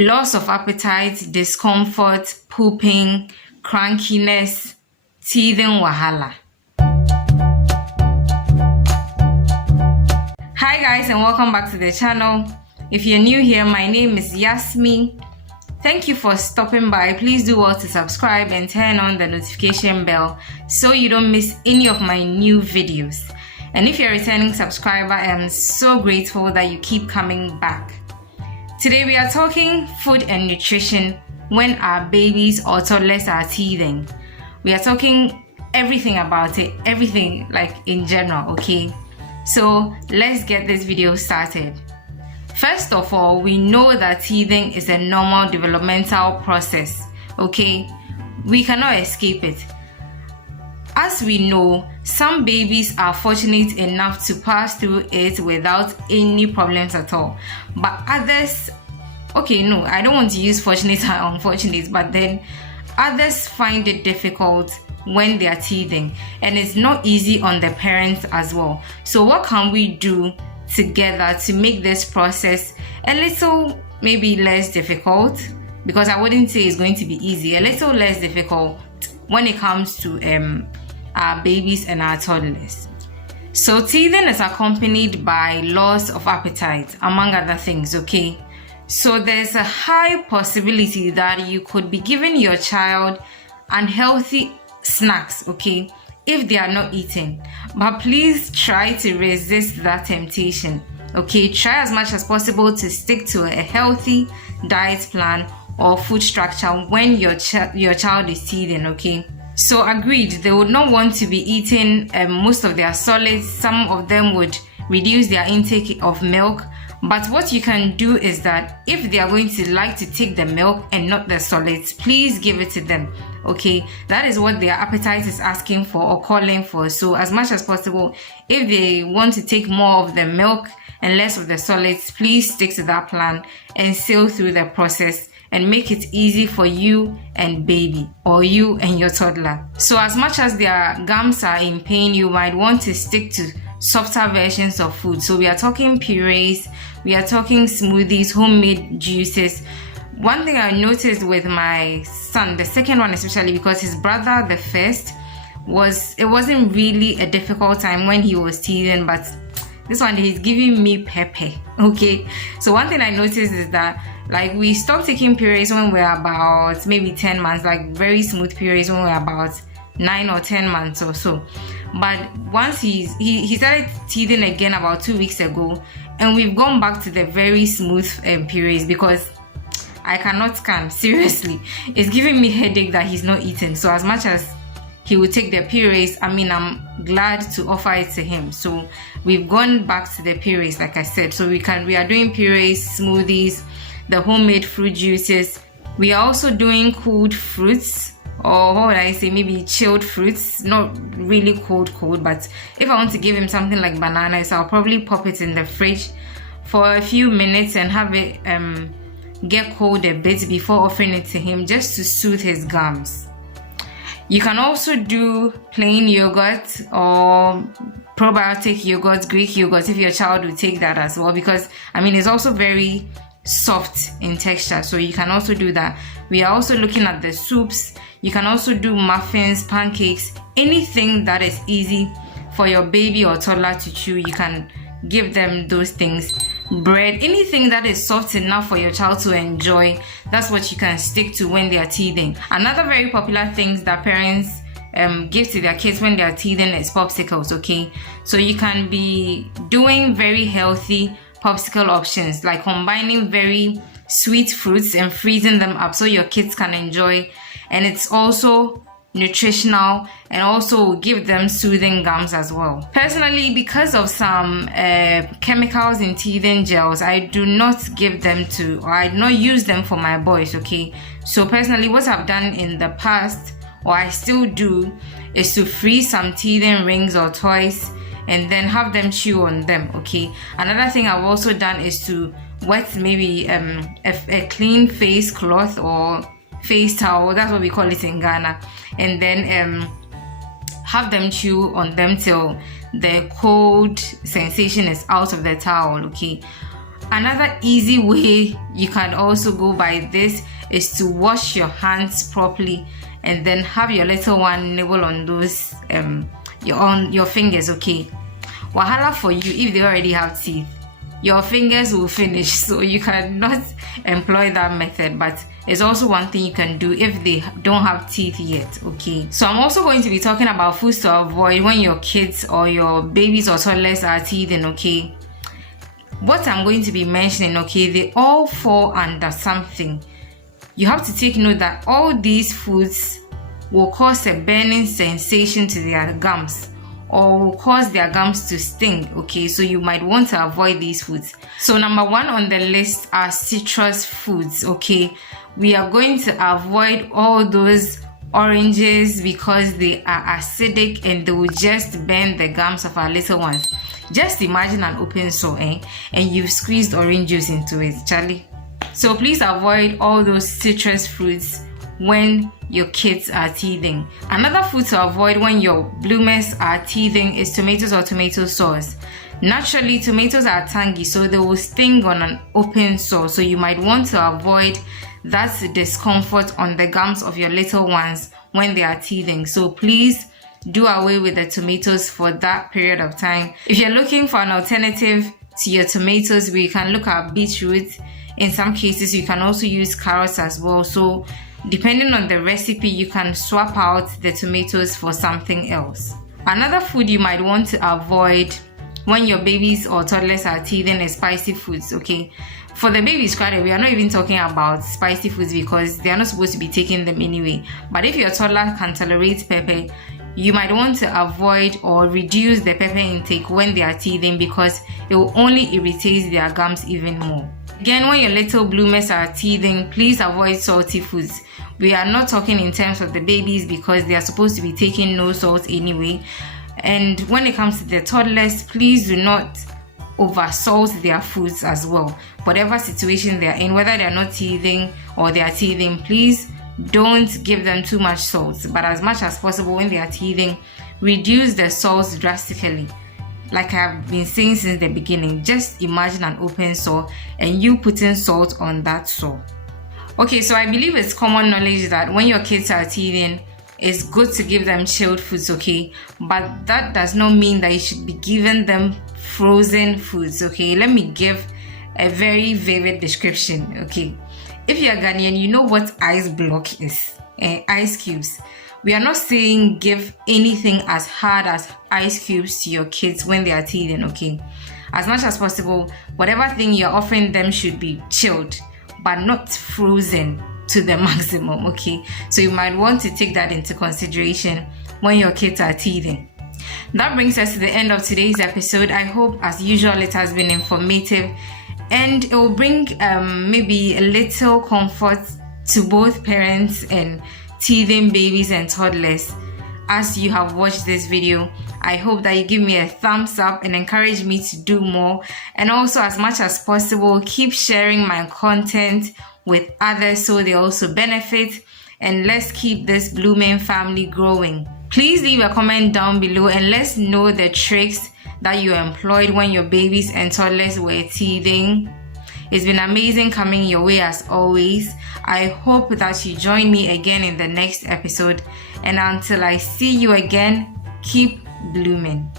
loss of appetite, discomfort, pooping, crankiness, teething wahala. Hi guys, and welcome back to the channel. If you're new here, my name is Yasmin. Thank you for stopping by. Please do well to subscribe and turn on the notification bell so you don't miss any of my new videos. And if you're a returning subscriber, I am so grateful that you keep coming back. Today we are talking food and nutrition when our babies or toddlers are teething. We are talking everything about it, everything like in general, okay? So let's get this video started. First of all, we know that teething is a normal developmental process, okay? We cannot escape it. As we know, some babies are fortunate enough to pass through it without any problems at all. But others, okay, no, I don't want to use fortunate and unfortunate, but then others find it difficult when they are teething, and it's not easy on the parents as well. So what can we do together to make this process a little maybe less difficult? Because I wouldn't say it's going to be easy, a little less difficult when it comes to our babies and our toddlers. So teething is accompanied by loss of appetite, among other things, okay? So there's a high possibility that you could be giving your child unhealthy snacks, okay, if they are not eating. But please try to resist that temptation, okay? Try as much as possible to stick to a healthy diet plan or food structure when your child is teething, okay? So agreed, they would not want to be eating most of their solids. Some of them would reduce their intake of milk. But what you can do is that if they are going to like to take the milk and not the solids, please give it to them, okay? That is what their appetite is asking for or calling for. So as much as possible, if they want to take more of the milk and less of the solids, please stick to that plan and sail through the process and make it easy for you and baby, or you and your toddler. So as much as their gums are in pain, you might want to stick to softer versions of food. So we are talking purees, we are talking smoothies, homemade juices. One thing I noticed with my son, the second one especially, because his brother, the first, it wasn't really a difficult time when he was teething, but this one he's giving me pepper, okay? So one thing I noticed is that like we stopped taking purees when we're about maybe 10 months, like very smooth purees when we're about 9 or 10 months or so. But once he started teething again about 2 weeks ago, and we've gone back to the very smooth purees because I cannot scan, seriously. It's giving me headache that he's not eating. So as much as he will take the purees, I mean, I'm glad to offer it to him. So we've gone back to the purees, like I said. So we are doing purees, smoothies, the homemade fruit juices. We are also doing cooled fruits, or what would I say, maybe chilled fruits, not really cold, but if I want to give him something like bananas, I'll probably pop it in the fridge for a few minutes and have it get cold a bit before offering it to him, just to soothe his gums. You can also do plain yogurt or probiotic yogurt, Greek yogurt, if your child will take that as well, because I mean it's also very soft in texture, so you can also do that. We are also looking at the soups. You can also do muffins, pancakes, anything that is easy for your baby or toddler to chew. You can give them those things. Bread, anything that is soft enough for your child to enjoy, that's what you can stick to when they are teething. Another very popular thing that parents give to their kids when they are teething is popsicles, okay? So you can be doing very healthy popsicle options, like combining very sweet fruits and freezing them up so your kids can enjoy, and it's also nutritional and also give them soothing gums as well. Personally, because of some chemicals in teething gels, I do not give them to, or I do not use them for my boys, okay? So personally, what I've done in the past, or I still do, is to freeze some teething rings or toys and then have them chew on them, okay? Another thing I've also done is to wet maybe a clean face cloth or face towel, that's what we call it in Ghana, and then have them chew on them till the cold sensation is out of the towel, okay? Another easy way you can also go by this is to wash your hands properly and then have your little one nibble on those your fingers, okay? Wahala for you if they already have teeth. Your fingers will finish, so you cannot employ that method, but it's also one thing you can do if they don't have teeth yet, okay? So I'm also going to be talking about foods to avoid when your kids or your babies or toddlers are teething, okay? What I'm going to be mentioning, okay, they all fall under something. You have to take note that all these foods will cause a burning sensation to their gums, or will cause their gums to sting, okay? So you might want to avoid these foods. So number 1 on the list are citrus foods, okay? We are going to avoid all those oranges because they are acidic and they will just burn the gums of our little ones. Just imagine an open sore, and you've squeezed orange juice into it, Charlie. So please avoid all those citrus fruits when your kids are teething. Another food to avoid when your bloomers are teething is tomatoes or tomato sauce. Naturally, tomatoes are tangy, so they will sting on an open sore. So you might want to avoid that discomfort on the gums of your little ones when they are teething. So please do away with the tomatoes for that period of time. If you're looking for an alternative to your tomatoes, we can look at beetroot. In some cases, you can also use carrots as well. So depending on the recipe, you can swap out the tomatoes for something else. Another food you might want to avoid when your babies or toddlers are teething is spicy foods, okay? For the babies, we are not even talking about spicy foods because they are not supposed to be taking them anyway. But if your toddler can tolerate pepper, you might want to avoid or reduce the pepper intake when they are teething because it will only irritate their gums even more. Again, when your little bloomers are teething, please avoid salty foods. We are not talking in terms of the babies because they are supposed to be taking no salt anyway. And when it comes to the toddlers, please do not oversalt their foods as well. Whatever situation they are in, whether they are not teething or they are teething, please don't give them too much salt. But as much as possible when they are teething, reduce the salt drastically. Like I've been saying since the beginning, just imagine an open sore and you putting salt on that sore. Okay, so I believe it's common knowledge that when your kids are teething, it's good to give them chilled foods, okay? But that does not mean that you should be giving them frozen foods, okay? Let me give a very vivid description, okay? If you're Ghanaian, you know what ice block is, ice cubes. We are not saying give anything as hard as ice cubes to your kids when they are teething, okay? As much as possible, whatever thing you're offering them should be chilled, but not frozen to the maximum, okay? So you might want to take that into consideration when your kids are teething. That brings us to the end of today's episode. I hope, as usual, it has been informative and it will bring maybe a little comfort to both parents and teething babies and toddlers. As you have watched this video, I hope that you give me a thumbs up and encourage me to do more. And also, as much as possible, keep sharing my content with others so they also benefit. And let's keep this blooming family growing. Please leave a comment down below and let's know the tricks that you employed when your babies and toddlers were teething. It's been amazing coming your way as always. I hope that you join me again in the next episode. And until I see you again, keep blooming.